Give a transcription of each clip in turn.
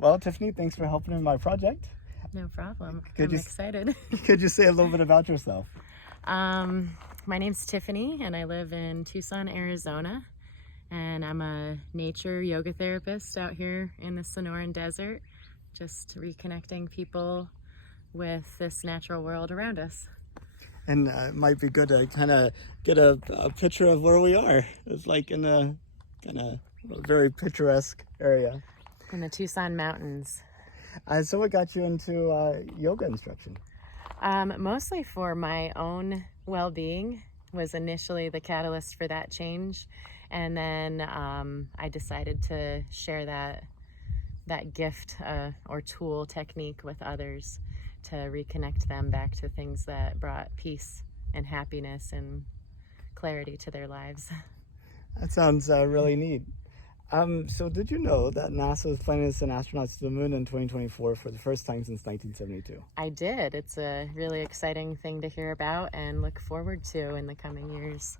Well, Tiffany, thanks for helping in my project. No problem. Could I'm you- excited. Could you say a little bit about yourself? My name's Tiffany, and I live in Tucson, Arizona. And I'm a nature yoga therapist out here in the Sonoran Desert, just reconnecting people with this natural world around us. And it might be good to kind of get a picture of where we are. It's like in a kind of very picturesque area. In the Tucson mountains. So what got you into yoga instruction? Mostly for my own well-being was initially the catalyst for that change. And then I decided to share that gift or tool technique with others to reconnect them back to things that brought peace and happiness and clarity to their lives. That sounds really neat. So did you know that NASA is planning to send astronauts to the moon in 2024 for the first time since 1972? I did. It's a really exciting thing to hear about and look forward to in the coming years.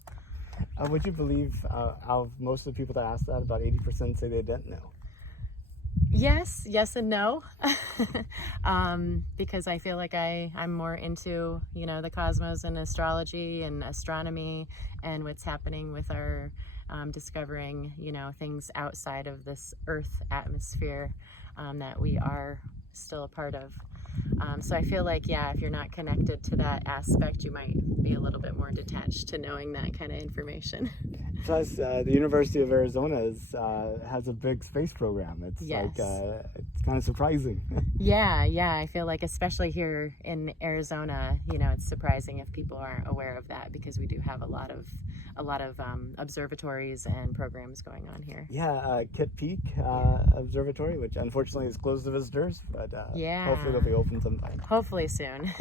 Would you believe out of most of the people that asked that, about 80% say they didn't know? Yes and no. Because I feel like I'm more into, the cosmos and astrology and astronomy and what's happening with our discovering, things outside of this Earth atmosphere that we are still a part of. So I feel like, if you're not connected to that aspect, you might be a little bit more detached to knowing that kind of information. Plus, the University of Arizona has a big space program. It's Yes. it's kind of surprising. Yeah, I feel like especially here in Arizona, it's surprising if people aren't aware of that because we do have a lot of observatories and programs going on here. Yeah, Kitt Peak Observatory, which unfortunately is closed to visitors, but hopefully they'll be open sometime. Hopefully soon.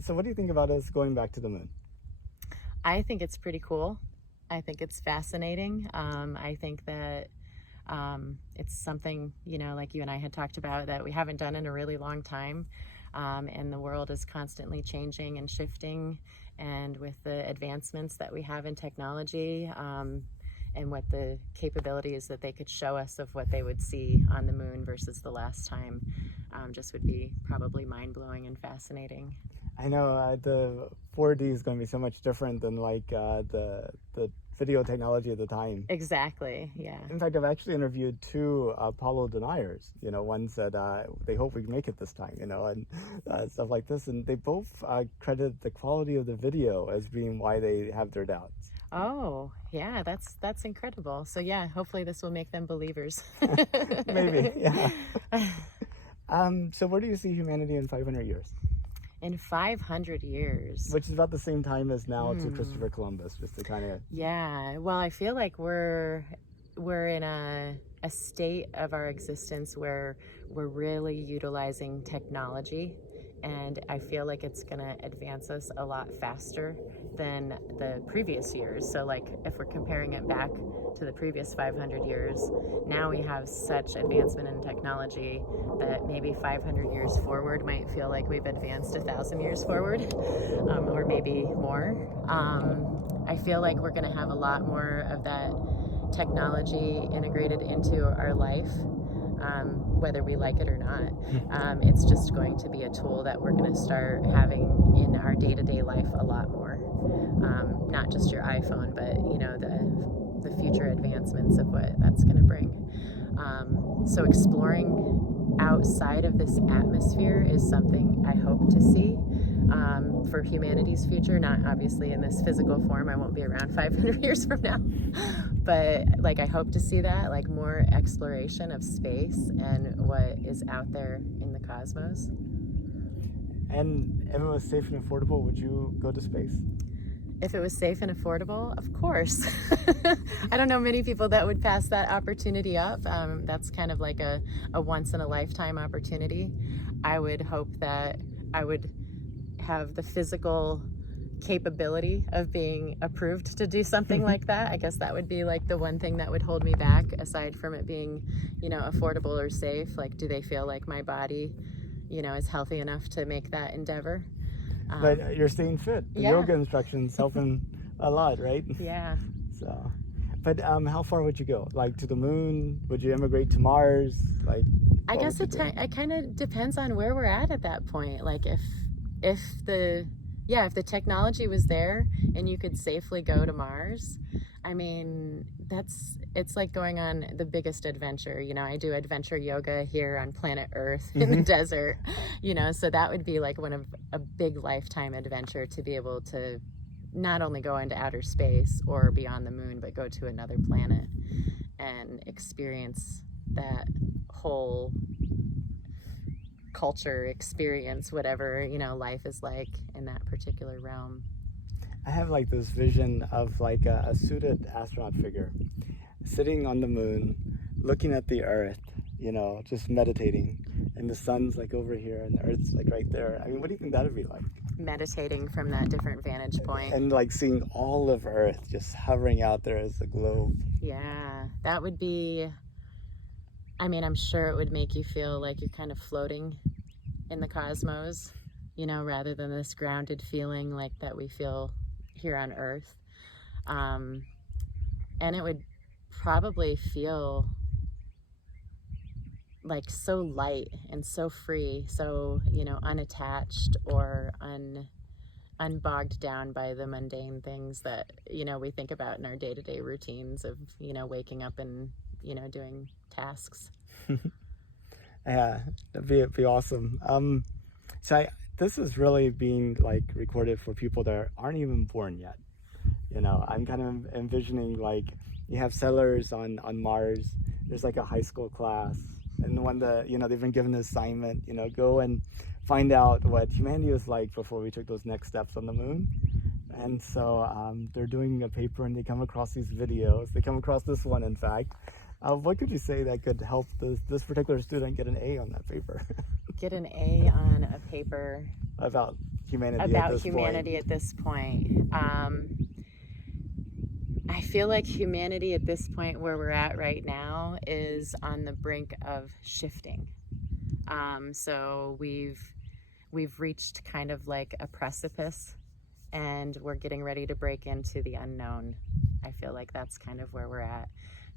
So what do you think about us going back to the moon? I think it's pretty cool. I think it's fascinating. I think that it's something, like you and I had talked about, that we haven't done in a really long time. And the world is constantly changing and shifting. And with the advancements that we have in technology and what the capabilities that they could show us of what they would see on the moon versus the last time just would be probably mind-blowing and fascinating. I know the 4D is going to be so much different than like the video technology at the time. Exactly, yeah. In fact, I've actually interviewed two Apollo deniers. One said they hope we can make it this time, and stuff like this. And they both credit the quality of the video as being why they have their doubts. Oh, yeah, that's incredible. So yeah, hopefully this will make them believers. Maybe, yeah. So where do you see humanity in 500 years? In 500 years. Which is about the same time as now to Christopher Columbus, just to kind of... Yeah, well, I feel like we're in a state of our existence where we're really utilizing technology, and I feel like it's going to advance us a lot faster than the previous years. So like if we're comparing it back to the previous 500 years, now we have such advancement in technology that maybe 500 years forward might feel like we've advanced 1,000 years forward, or maybe more. I feel like we're going to have a lot more of that technology integrated into our life, whether we like it or not. It's just going to be a tool that we're going to start having in our day-to-day life a lot more. Not just your iPhone, but the future advancements of what that's going to bring. So exploring outside of this atmosphere is something I hope to see for humanity's future. Not obviously in this physical form. I won't be around 500 years from now. But like I hope to see that, like more exploration of space and what is out there in the cosmos. And if it was safe and affordable, would you go to space? If it was safe and affordable, of course. I don't know many people that would pass that opportunity up. That's kind of like a once in a lifetime opportunity. I would hope that I would have the physical capability of being approved to do something like that. I guess that would be like the one thing that would hold me back, aside from it being, affordable or safe. Like, do they feel like my body, is healthy enough to make that endeavor? But you're staying fit. The yoga instructions helping a lot, right? Yeah. So, But how far would you go? Like to the moon? Would you immigrate to Mars? Like, I what guess would you do? it kind of depends on where we're at that point. Like if the if the technology was there and you could safely go to Mars, I mean, it's like going on the biggest adventure. You know, I do adventure yoga here on planet Earth in the desert, you know, so that would be like one of a big lifetime adventure to be able to not only go into outer space or beyond the moon, but go to another planet and experience that whole culture, experience, whatever, you know, life is like in that particular realm. I have like this vision of like a suited astronaut figure sitting on the moon, looking at the Earth, you know, just meditating. And the sun's like over here and the Earth's like right there. I mean, what do you think that would be like? Meditating from that different vantage point. And like seeing all of Earth just hovering out there as a globe. Yeah, that would be, I mean, I'm sure it would make you feel like you're kind of floating in the cosmos, you know, rather than this grounded feeling like that we feel here on Earth. And it would probably feel like so light and so free, so, you know, unattached or unbogged down by the mundane things that, you know, we think about in our day-to-day routines of, you know, waking up and, you know, doing tasks. Yeah, that'd be awesome. This is really being like recorded for people that aren't even born yet. You know, I'm kind of envisioning like you have settlers on Mars. There's like a high school class, and when they've been given the assignment, you know, go and find out what humanity was like before we took those next steps on the moon. And so they're doing a paper, and they come across these videos. They come across this one, in fact. What could you say that could help this particular student get an A on that paper? Get an A on a paper about humanity at this point. I feel like humanity at this point where we're at right now is on the brink of shifting. So we've reached kind of like a precipice, and we're getting ready to break into the unknown. I feel like that's kind of where we're at.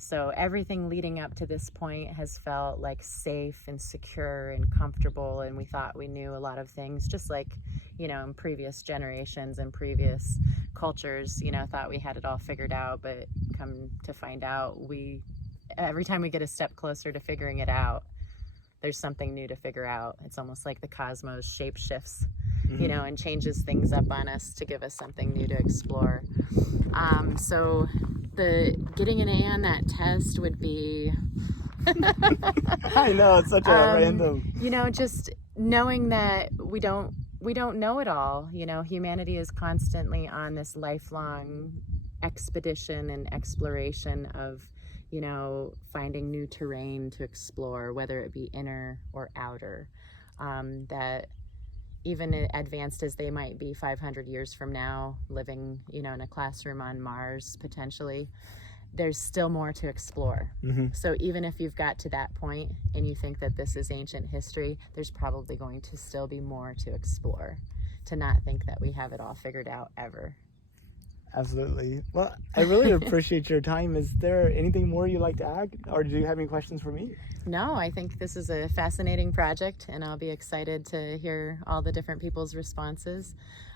So everything leading up to this point has felt like safe and secure and comfortable, and we thought we knew a lot of things, just like, you know, in previous generations and previous cultures, you know, thought we had it all figured out, but come to find out, every time we get a step closer to figuring it out, there's something new to figure out. It's almost like the cosmos shape shifts, you know, and changes things up on us to give us something new to explore. So getting an A on that test would be I know, it's such a random, you know, just knowing that we don't know it all. You know, humanity is constantly on this lifelong expedition and exploration of, you know, finding new terrain to explore, whether it be inner or outer. That even advanced as they might be 500 years from now, living, you know, in a classroom on Mars, potentially, there's still more to explore. So even if you've got to that point and you think that this is ancient history, there's probably going to still be more to explore, to not think that we have it all figured out ever. Absolutely. Well, I really appreciate your time. Is there anything more you'd like to add, or do you have any questions for me? No, I think this is a fascinating project, and I'll be excited to hear all the different people's responses.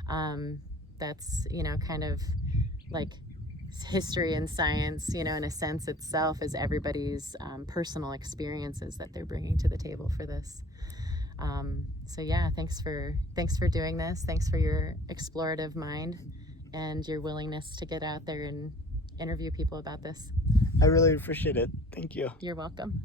That's, you know, kind of like history and science, you know, in a sense itself, is everybody's personal experiences that they're bringing to the table for this. So yeah, thanks for doing this. Thanks for your explorative mind and your willingness to get out there and interview people about this. I really appreciate it. Thank you. You're welcome.